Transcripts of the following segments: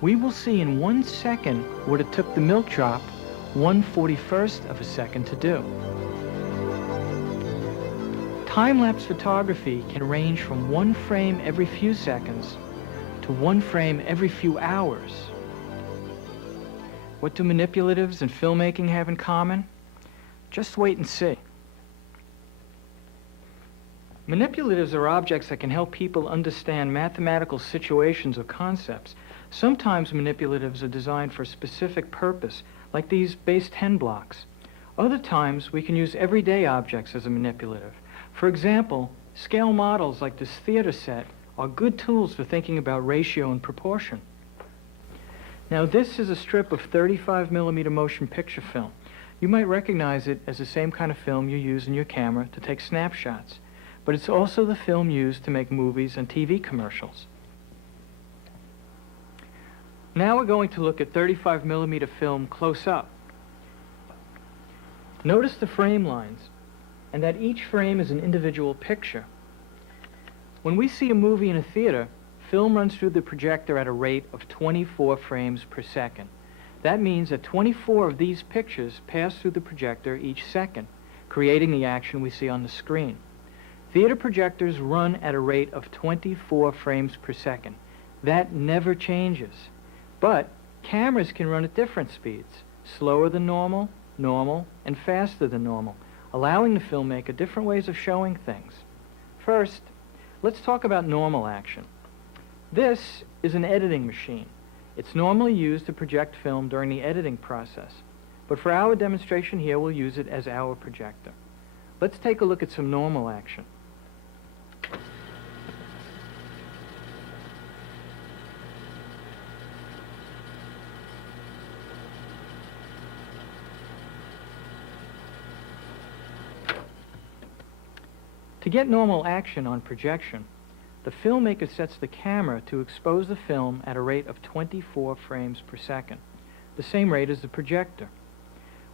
we will see in 1 second what it took the milk drop 1/41st of a second to do. Time-lapse photography can range from 1 frame every few seconds to 1 frame every few hours. What do manipulatives and filmmaking have in common? Just wait and see. Manipulatives are objects that can help people understand mathematical situations or concepts. Sometimes manipulatives are designed for a specific purpose, like these base 10 blocks. Other times, we can use everyday objects as a manipulative. For example, scale models like this theater set are good tools for thinking about ratio and proportion. Now, this is a strip of 35mm motion picture film. You might recognize it as the same kind of film you use in your camera to take snapshots, but it's also the film used to make movies and TV commercials. Now we're going to look at 35mm film close up. Notice the frame lines, and that each frame is an individual picture. When we see a movie in a theater, film runs through the projector at a rate of 24 frames per second. That means that 24 of these pictures pass through the projector each second, creating the action we see on the screen. Theater projectors run at a rate of 24 frames per second. That never changes. But cameras can run at different speeds, slower than normal, normal, and faster than normal, allowing the filmmaker different ways of showing things. First, let's talk about normal action. This is an editing machine. It's normally used to project film during the editing process, but for our demonstration here, we'll use it as our projector. Let's take a look at some normal action. To get normal action on projection, the filmmaker sets the camera to expose the film at a rate of 24 frames per second, the same rate as the projector.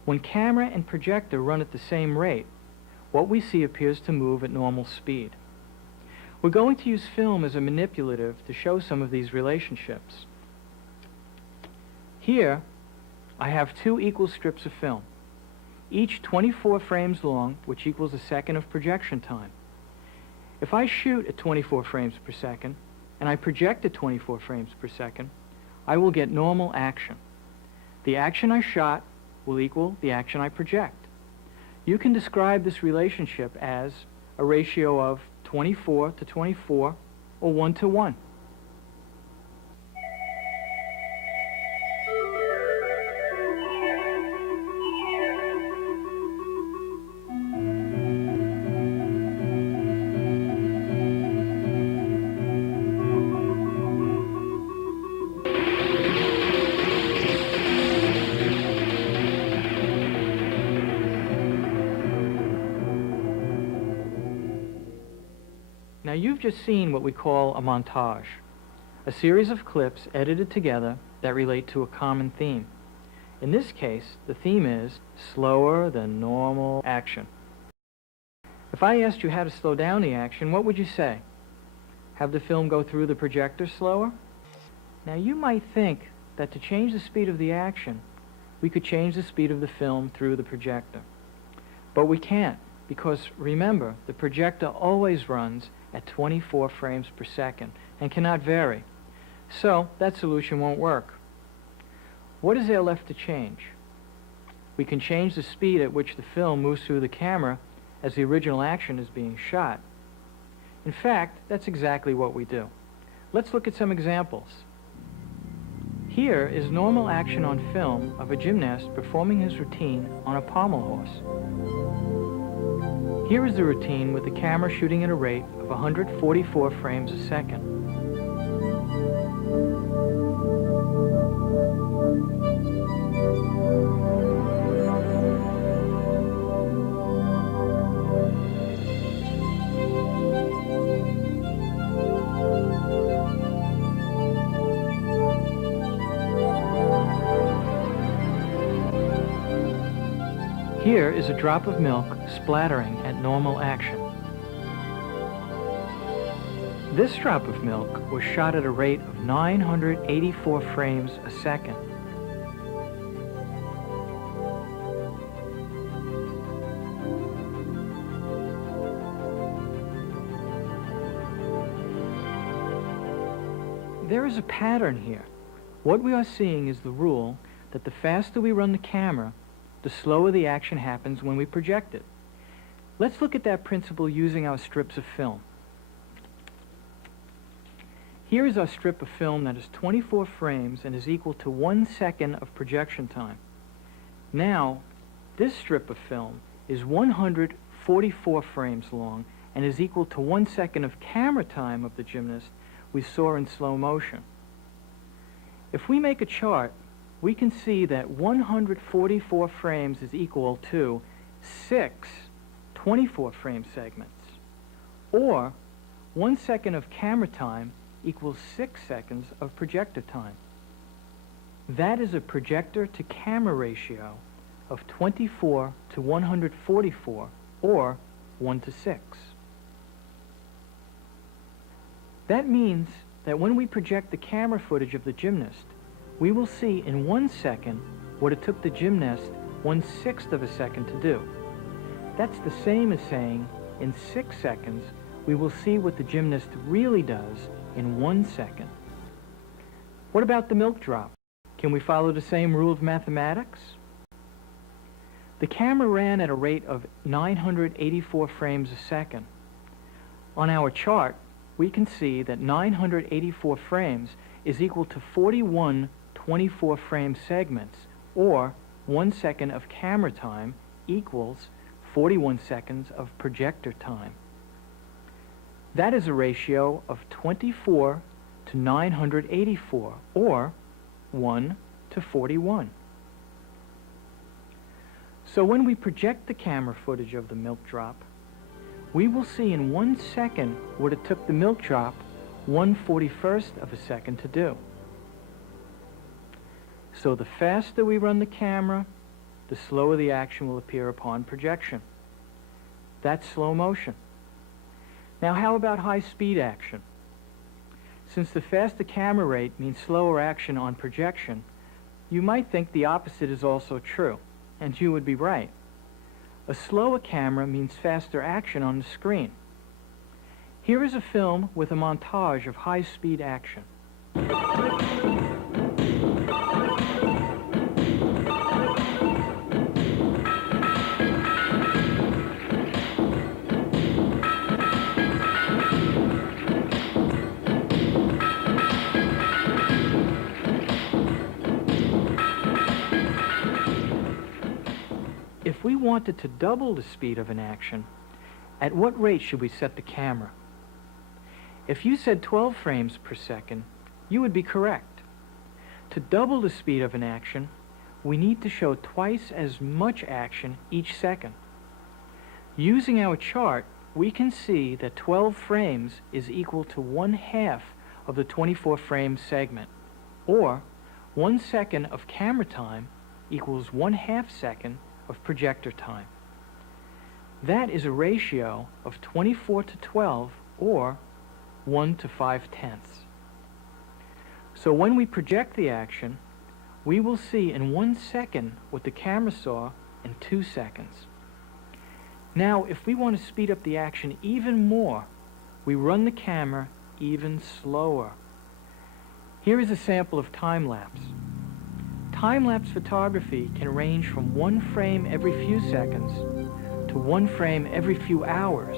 When camera and projector run at the same rate, what we see appears to move at normal speed. We're going to use film as a manipulative to show some of these relationships. Here, I have 2 equal strips of film, each 24 frames long, which equals a second of projection time. If I shoot at 24 frames per second, and I project at 24 frames per second, I will get normal action. The action I shot will equal the action I project. You can describe this relationship as a ratio of 24 to 24, or 1 to 1. Now, you've just seen what we call a montage, a series of clips edited together that relate to a common theme. In this case, the theme is slower than normal action. If I asked you how to slow down the action, what would you say? Have the film go through the projector slower? Now, you might think that to change the speed of the action, we could change the speed of the film through the projector. But we can't, because remember, the projector always runs at 24 frames per second and cannot vary. So that solution won't work. What is there left to change? We can change the speed at which the film moves through the camera as the original action is being shot. In fact, that's exactly what we do. Let's look at some examples. Here is normal action on film of a gymnast performing his routine on a pommel horse. Here is the routine with the camera shooting at a rate of 144 frames a second. Here is a drop of milk splattering at normal action. This drop of milk was shot at a rate of 984 frames a second. There is a pattern here. What we are seeing is the rule that the faster we run the camera, the slower the action happens when we project it. Let's look at that principle using our strips of film. Here is our strip of film that is 24 frames and is equal to 1 second of projection time. Now, this strip of film is 144 frames long and is equal to 1 second of camera time of the gymnast we saw in slow motion. If we make a chart, we can see that 144 frames is equal to 6 24-frame segments, or 1 second of camera time equals 6 seconds of projector time. That is a projector to camera ratio of 24 to 144, or 1 to 6. That means that when we project the camera footage of the gymnast, we will see in 1 second what it took the gymnast 1/6 of a second to do. That's the same as saying in 6 seconds we will see what the gymnast really does in 1 second. What about the milk drop? Can we follow the same rule of mathematics? The camera ran at a rate of 984 frames a second. On our chart, we can see that 984 frames is equal to 41 24-frame segments, or 1 second of camera time equals 41 seconds of projector time. That is a ratio of 24 to 984, or 1 to 41. So when we project the camera footage of the milk drop, we will see in 1 second what it took the milk drop 1/41st of a second to do. So the faster we run the camera, the slower the action will appear upon projection. That's slow motion. Now how about high-speed action? Since the faster camera rate means slower action on projection, you might think the opposite is also true, and you would be right. A slower camera means faster action on the screen. Here is a film with a montage of high-speed action. If we wanted to double the speed of an action, at what rate should we set the camera? If you said 12 frames per second, you would be correct. To double the speed of an action, we need to show twice as much action each second. Using our chart, we can see that 12 frames is equal to 1/2 of the 24-frame segment, or 1 second of camera time equals 1/2 second of projector time. That is a ratio of 24 to 12, or 1 to 5/10. So when we project the action, we will see in 1 second what the camera saw in 2 seconds. Now, if we want to speed up the action even more, we run the camera even slower. Here is a sample of time-lapse. Time-lapse photography can range from 1 frame every few seconds to 1 frame every few hours.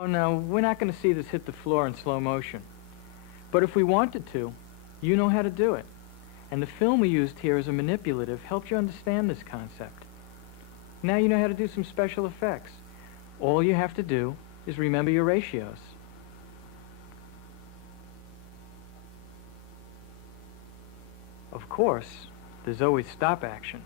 Oh, now, we're not going to see this hit the floor in slow motion. But if we wanted to, you know how to do it. And the film we used here as a manipulative helped you understand this concept. Now you know how to do some special effects. All you have to do is remember your ratios. Of course. course, there's always stop action.